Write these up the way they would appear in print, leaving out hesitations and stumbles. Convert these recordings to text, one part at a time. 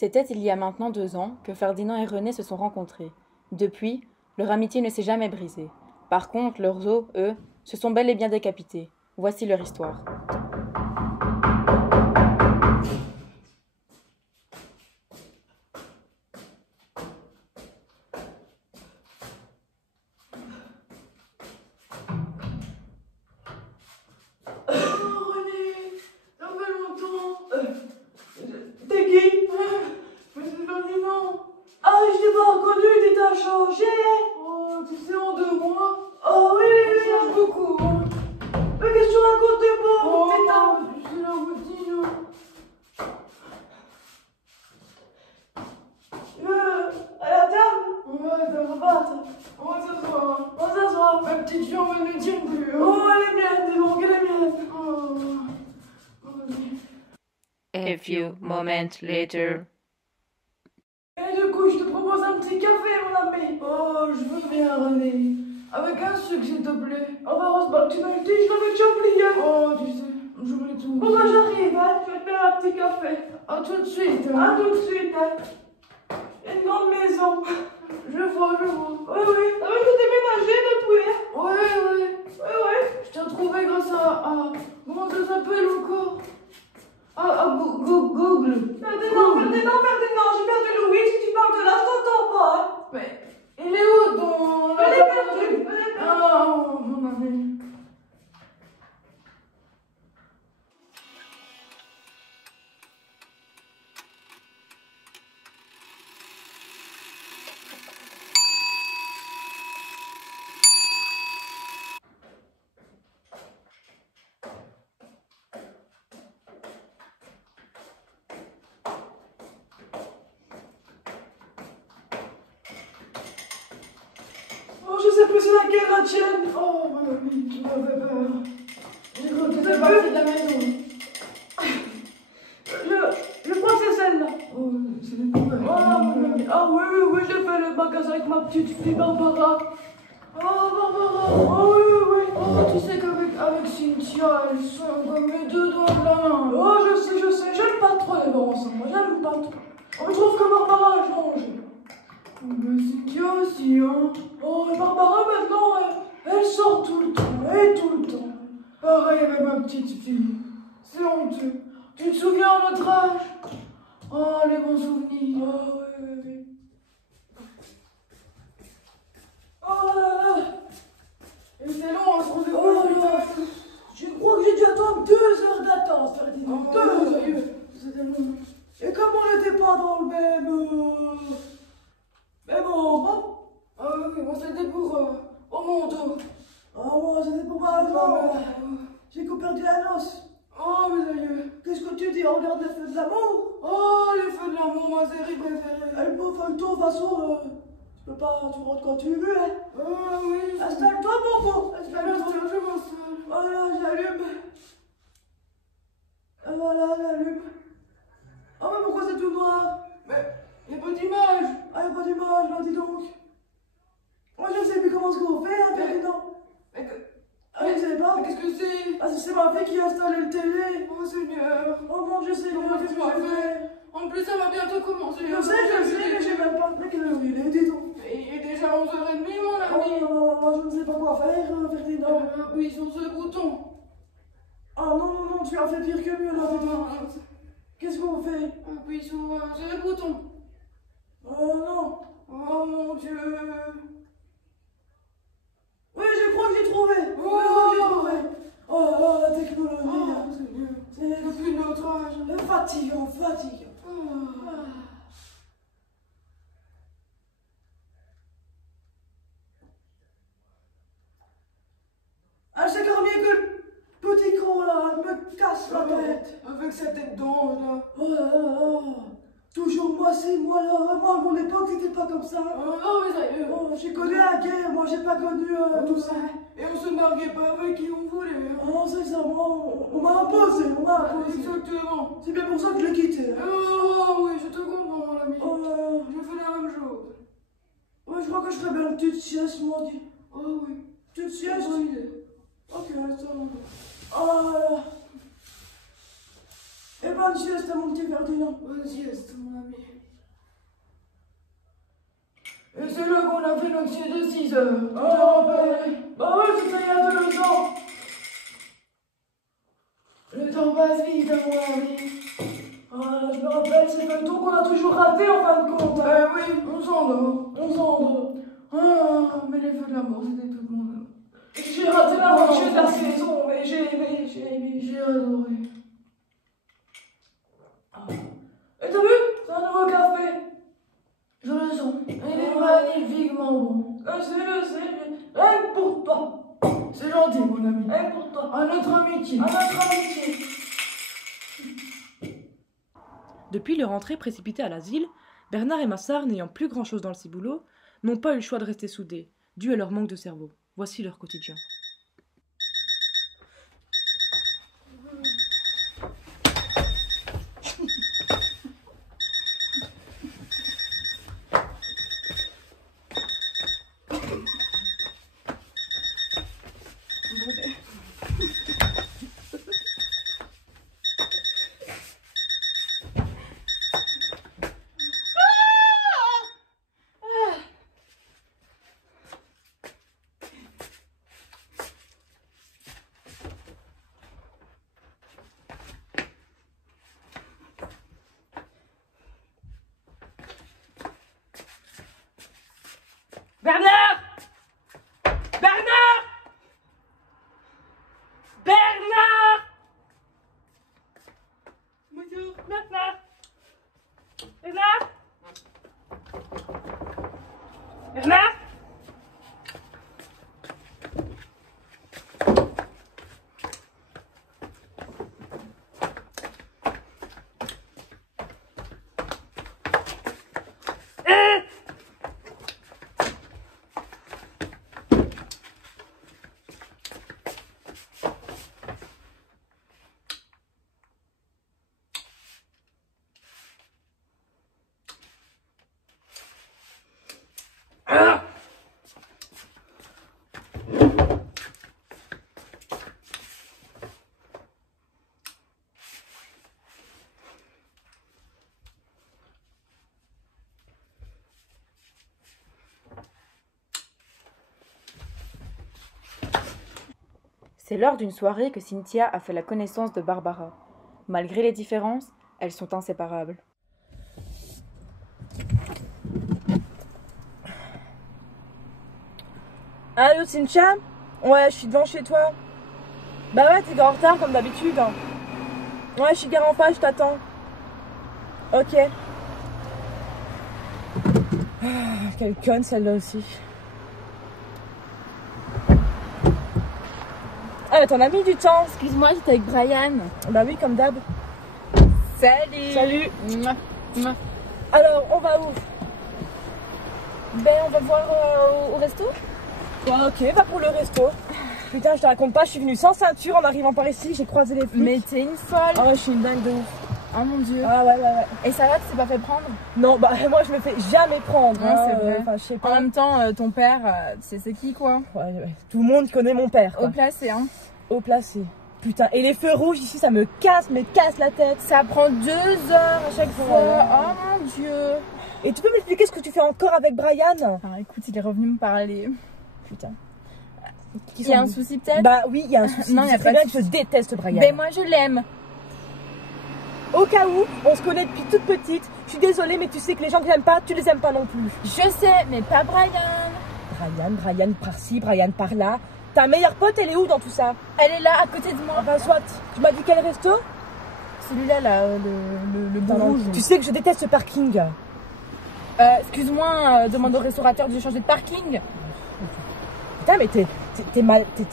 C'était il y a maintenant 2 ans que Ferdinand et Renée se sont rencontrés. Depuis, leur amitié ne s'est jamais brisée. Par contre, leurs os, eux, se sont bel et bien décapités. Voici leur histoire. Changé. Oh, tu sais, en 2 mois. Oh oui, ça change beaucoup. Hein. Mais qu'est-ce que tu racontes de beau, putain? C'est la routine. Tu veux aller à table? Ouais, ça va pas. On va s'asseoir. On va s'asseoir. Ma petite fille, on va ne dire plus. Hein. Oh, elle est mienne, dis donc, elle est mienne. Oh. A few moments later. Et du coup, je te propose un petit café, mon ami. Oh, je veux bien, René. Avec un sucre, s'il te plaît. On va Rosebach, tu m'as dit, je l'avais déjà oublié. Oh, tu sais, j'oublie tout. Bon, bah, j'arrive, hein. Je vais te faire un petit café. À tout de suite. Hein. À tout de suite, hein. Une grande maison. Je vois, je vois. Oui, oui. Ça va tout déménager depuis, hein. Oui, oui. Oui, oui. Je t'ai retrouvé grâce à... Comment ça s'appelle encore? Google. Ferdinand, j'ai perdu Louis. Si tu parles de là, je t'entends pas. Hein. Mais il est où ton... Elle est perdue. Oh, mon ami. Je sais plus c'est laquelle la tienne. Oh, mon ami, tu m'as fait peur. J'ai cru que t'étais partie de la maison. Je crois que c'est celle-là. Oh, c'est des nouvelles. Oh, mon ami. Ah oui, oui, oui, j'ai fait le magasin avec ma petite fille Barbara. Oh, Barbara. Oh, oui, oui, oui. Oh, tu sais qu'avec Cynthia, elles sont comme mes 2 doigts de la main. Oh, je sais. J'aime pas trop les gens ensemble. Moi, j'aime pas trop. Oh, je trouve que Barbara a changé. Mais Cynthia aussi, hein. Oh, et Barbara, maintenant, elle sort tout le temps, et tout le temps. Pareil avec ma petite fille. C'est honteux. Tu te souviens à notre âge? Oh, les bons souvenirs. Oh, oui, oui, oui. Oh là là. Et c'est long, on se retrouve. Oh là là. Je crois que j'ai dû attendre 2 heures d'attente, Ferdinand. Oh, 2 heures. C'était long. Et comme on n'était pas dans le même... Mais bon, bon. Ah oui, moi c'était pour mon dos. Ah moi c'était pour ma maman. J'ai perdu un os. Oh mes aïeux. Qu'est-ce que tu dis? On regarde les feux de l'amour. Oh les feux de l'amour, ma série préférée. Elle peut faire le tour, de toute façon, tu peux pas, tu rentres quand tu veux, hein. Ah oui. Installe-toi mon beau. Installe-toi, je m'installe. Voilà, j'allume. Voilà, j'allume. Oh mais pourquoi c'est tout noir? Mais il n'y a pas d'image. Ah, il n'y a pas d'image, là, dis donc. Moi, je ne sais plus comment ce qu'on fait, hein, Ferdinand. Ah, vous savez pas? Qu'est-ce que c'est? Ah, c'est ma fille qui a installé le télé. Oh, Seigneur. Oh, mon Dieu, Seigneur, qu'est-ce que tu fait? En plus, ça va bientôt commencer. Je sais, mais j'ai même pas... Mais quelle heure il est, dis donc? Il est déjà 11h30, mon ami. Oh, moi, je ne sais pas quoi faire, Ferdinand. Appuie sur ce bouton. Ah, non, tu as fait pire que mieux, là, Ferdinand. Qu'est-ce qu'on fait? Appuie sur le bouton. Oh, non. Oh, mon Dieu. Oui, je crois que j'ai trouvé. Oh, la technologie. Oh, c'est depuis notre âge. Fatigant. Ah, c'est encore mieux que le petit con, là. Elle me casse la tête. Avec cette tête d'ange, là. Oh là là. Toujours moi ci, moi là. Moi, à mon époque, c'était pas comme ça. Oh, mais ça j'ai connu la guerre, moi, j'ai pas connu tout ça. Et on se mariait pas avec qui on voulait. Hein. Oh, c'est ça, moi, on m'a imposé, Exactement. C'est bien pour ça que je l'ai quitté. Hein. Oh, oui, je te comprends, mon ami. Oh, je fais la même chose. Ouais, je crois que je ferais bien une petite sieste, moi, dit. Oh, oui. Petite sieste? Bonne idée. Ok, attends. Oh là là. Et bonne sieste, mon petit Ferdinand. Bonne sieste, mon ami. Et c'est là qu'on a fait notre sieste de 6 heures. Tu te rappelles? Bah ouais, c'est ça il y a 2 ans. Le temps passe vite, à mon ami. Ah, je me rappelle, c'est le tour qu'on a toujours raté en fin de compte. Ben oui, on s'endort. Ah, mais les feux de la mort, c'était tout le monde. J'ai raté la moitié de la saison, mais j'ai aimé, j'ai adoré. Ah. Et t'as vu? C'est un nouveau café. Je le sens. Il est magnifiquement bon. Je sais. Rien que pour toi. C'est gentil, mon ami. Rien que pour toi. À notre amitié. Depuis leur entrée précipitée à l'asile, Bernard et Massard, n'ayant plus grand-chose dans le ciboulot, n'ont pas eu le choix de rester soudés, dû à leur manque de cerveau. Voici leur quotidien. Bernard! Bernard! Bernard! Bonjour. Bernard! Bernard! Bernard! C'est lors d'une soirée que Cynthia a fait la connaissance de Barbara. Malgré les différences, elles sont inséparables. Allô Cynthia? Ouais, je suis devant chez toi. Bah ouais, t'es en retard comme d'habitude. Ouais, je suis garé en face, je t'attends. Ok. Ah, quelle conne celle-là aussi. Ah, t'en as mis du temps. Excuse-moi, j'étais avec Brian. Bah oui, comme d'hab. Salut. Salut. Mouah, mouah. Alors, on va où? Ben, on va voir au resto. Ouais, ok, va pour le resto. Putain, je te raconte pas, je suis venue sans ceinture en arrivant par ici, j'ai croisé les flics. Mais t'es une folle. Ah ouais, je suis une dingue de ouf. Oh mon dieu. Ah ouais. Et ça va, tu t'es pas fait prendre? Non, bah moi je me fais jamais prendre. Non, c'est vrai. Enfin, je sais En pas. même temps, ton père, c'est qui quoi? Ouais. Tout le monde connaît mon père, quoi. Au placé, hein. Au placé. Putain, et les feux rouges ici, ça me casse la tête. Ça prend 2 heures à chaque fois. Ouais. Oh mon dieu. Et tu peux m'expliquer ce que tu fais encore avec Brian? Alors écoute, il est revenu me parler. Putain. Il y a un souci peut-être? Bah oui, il y a un souci. Non, il y a C'est pas très de bien que je déteste Brian. Ben moi je l'aime. Au cas où, on se connaît depuis toute petite. Je suis désolée, mais tu sais que les gens que j'aime pas, tu les aimes pas non plus. Je sais, mais pas Brian. Brian par-ci, Brian par-là. Ta meilleure pote, elle est où dans tout ça? Elle est là à côté de moi. Enfin, soit. Tu m'as dit quel resto? Celui-là, là, le bout rouge. Tu sais que je déteste ce parking. Excuse-moi, demande au restaurateur de changer de parking. Putain, mais t'es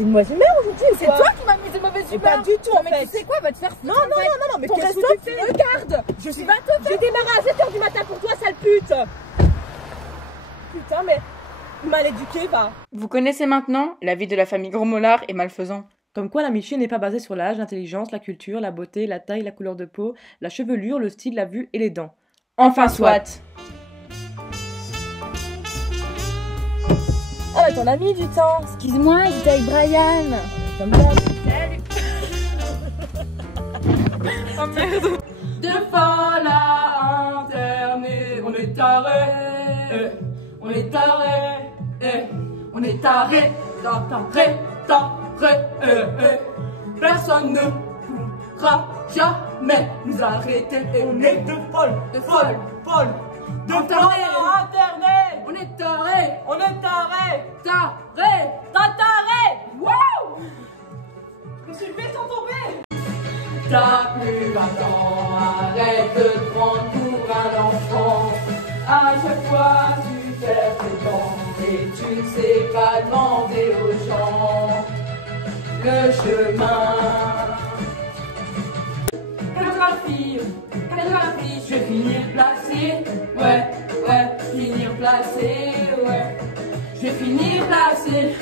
une mauvaise humeur aujourd'hui ou C'est quoi? toi qui m'as mis de mauvaise Et humeur. pas du tout, Non, en mais fait. tu sais quoi, va te faire foutre. Non, mais ton qu'est-ce resto, que tu fais? regarde. Je suis j'ai démarré à 7h du matin pour toi, sale pute. Putain, mais mal éduqué, va. Vous connaissez maintenant la vie de la famille Grosmollard et Malfaisant. Comme quoi l'amitié n'est pas basée sur l'âge, l'intelligence, la culture, la beauté, la taille, la couleur de peau, la chevelure, le style, la vue et les dents. Enfin soit. Ah, bah t'en as mis du temps. Excuse-moi, j'étais avec Brian. Comme d'hab. Oh merde. De folle à interner, on est tarés. On est taré, on est taré, taré, taré, personne ne pourra jamais nous arrêter. Et on est de folle, de taré, internet. On est taré, taré, taré. Wouh! Je me suis levé sans tomber. T'as plus 20 ans, arrête de te prendre pour un enfant. À chaque fois tu perds tes temps et tu ne sais pas demander aux gens le chemin. Calligraphie, je vais finir placé, ouais, finir placé, ouais, je vais finir placé.